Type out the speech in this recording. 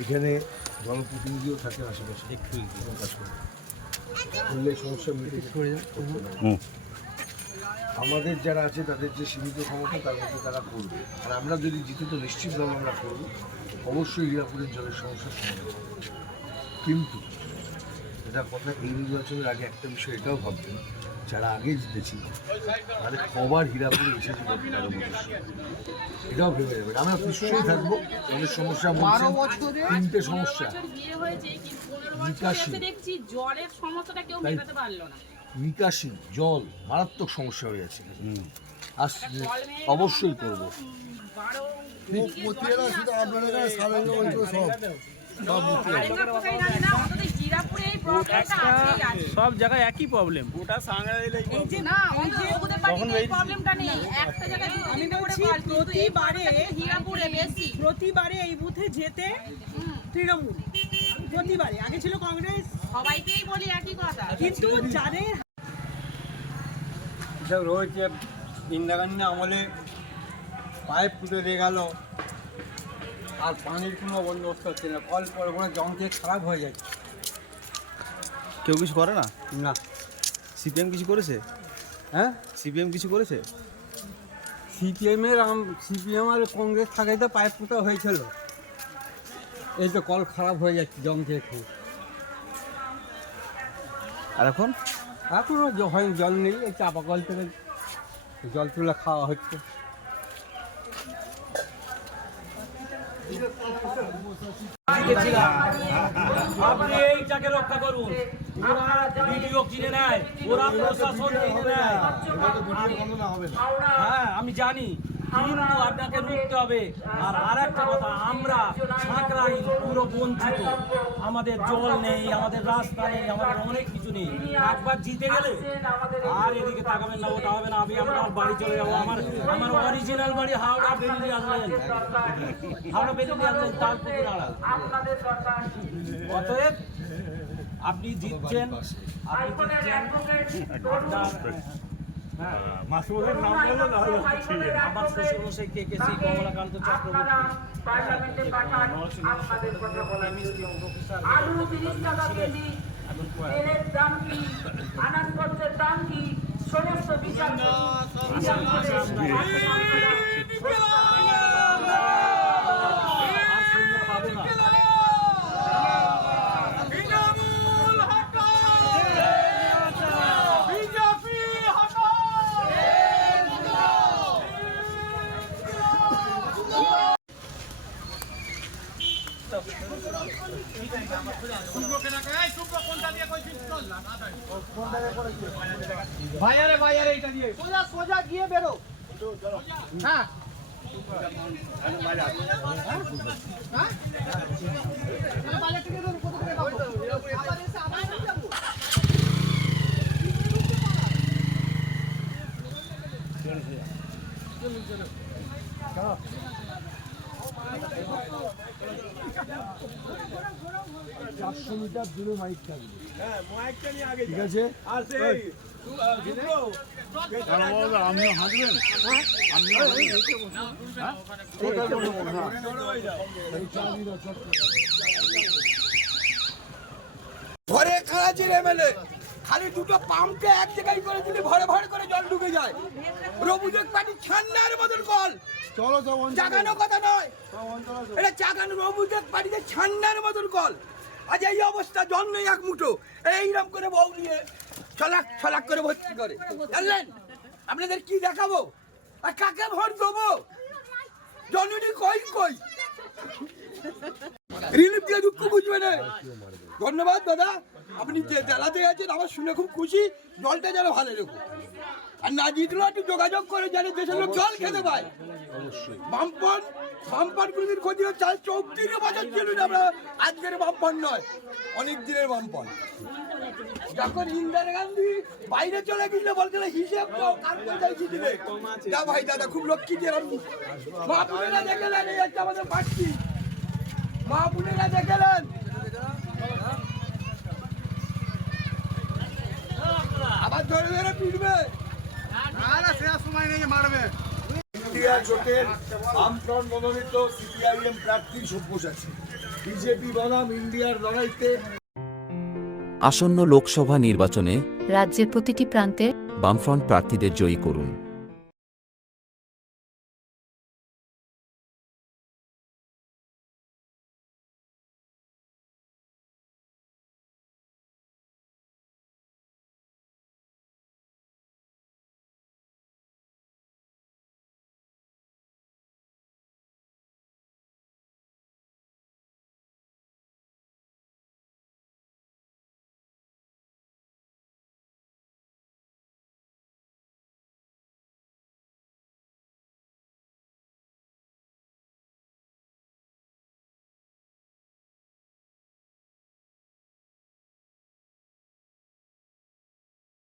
এখানে জনপ্রতিনিধিও থাকে আশেপাশে, একটু কাজ করে সমস্যা মিটে। আমাদের যারা আছে তাদের যে সীমিত ক্ষমতা তার মধ্যে তারা করবে, আর আমরা যদি জিতে তো নিশ্চিতভাবে আমরা করব, অবশ্যই হীরাপুরের জলের সমস্যার সমাধান। কিন্তু এটা কথা, এই নির্বাচনের আগে একটা বিষয় এটাও ভাববেন, যারা আগে জিতেছিল তাদের কবার হীরাপুরে এসেছে এটাও ভেবে যাবেন। আমরা নিশ্চয়ই থাকবো। আমাদের সমস্যা বলছেন 3টে সমস্যা, নিকাশি জল মারাত্মক সমস্যা হয়ে যাচ্ছে, আর অবশ্যই করবো। সব জায়গায় একই প্রবলেম। প্রতিবারে এই বুথে যেতে তৃণমূল, প্রতিবারে। আগে ছিল কংগ্রেস, সবাইকেই বলি একই কথা, কিন্তু যাদের রয়েছে ইন্দিরা গান্ধী আমলে পাইপ ফুটে দিয়ে গেল, আর পানির কোনো বন্দোবস্ত হচ্ছে না, কল পরে পরে জল দিয়ে খারাপ হয়ে যাচ্ছে। কেউ কিছু করে না? না। সিপিএম কিছু করেছে? হ্যাঁ, সিপিএম কিছু করেছে? সিপিএমের আর কংগ্রেস থাকায় তো পাইপ ফুটা হয়েছিল, এই তো কল খারাপ হয়ে যাচ্ছে জল দিয়ে খেয়ে। আর এখনও হয় জল নেই, এই চাপা কল থেকে জল তুলে খাওয়া হচ্ছে। আপনি এইটাকে রক্ষা করুন, ওরা ভিডিও কিনে নেয়, ওরা প্রশাসন কিনে নেয়। হ্যাঁ আমি জানি, কিন্তু আপনাকে রুখতে হবে। আর আরেকটা কথা, আমরা সাঁকরাইল পুরো বঞ্চিত, আমাদের জল নেই, আমাদের রাস্তা নেই, আমাদের অনেক কিছু নেই। একবার জিতে গেলে আর এদিকে তাকাবেন না, ওটা হবে না, আমি আমার বাড়ি চলে যাবো। আমার অরিজিনাল বাড়ি হাওড়া বেরিয়ে আসলেন, তালপুকুর আড়াল। অতএব আপনি জিতছেন, আমার শ্বশুরমশাই কে কে, কমলাকান্ত ভাইয়ারে এটা দিয়ে সোজা গিয়ে বেরো। হ্যাঁ চারশো মিটার দূরে মাইক থাকবে, ঠিক আছে? আমিও হাঁটবেন, ঘরে খারাচির এমএলএ খালি দুটো পাম্পকে এক জায়গায় করে দিলে ভরে ভরে করে জল ঢুকে যায়। রবুজেক পানি ঠান্ডার মতন কল, জাগানো কথা নয়, এটা জাগানো রবুজেক পানিতে ঠান্ডার মতন কল। আজ এই অবস্থা, জল নেই এক মুঠো, এইরকম করে বউ নিয়ে ছলাক ছলাক করে ভর্তি করে। জানলেন আপনাদের কি দেখাবো আর কাকে ভোট দেবো? জননী কই কই রিলিফ দিয়ে দুঃখ বুঝবে না। ধন্যবাদ দাদা, আপনি যে জেলাতে গেছেন আমার শুনে খুব খুশি। জলটা যেন ভালো রেখো, আর না জিতলেও একটু যোগাযোগ করে যেন দেশের লোক জল খেতে পায়। বামপন কোনোদিন খোঁজ 34 বছর ছিল আমরা, আজকের বামপন নয়, অনেক দিনের বামপন। যখন ইন্দিরা গান্ধী বাইরে চলে গেছিল বলছিল হিসেব কার কোথায় দিলে, যা ভাই দাদা খুব লক্ষ্মী দিয়ে মা বোনেরা দেখলেন, এই হচ্ছে আমাদের পার্টি, মা বোনেরা দেখলেন। আবার ধরে ধরে পিটবে, সময় নেই মারবে। ইন্ডিয়া জোটের বামফ্রন্ট মনোনীত সিপিআইএম প্রার্থী সব্যসাচী, বিজেপি বনাম ইন্ডিয়ার লড়াইতে আসন্ন লোকসভা নির্বাচনে রাজ্যের প্রতিটি প্রান্তে বামফ্রন্ট প্রার্থীদের জয়ী করুন।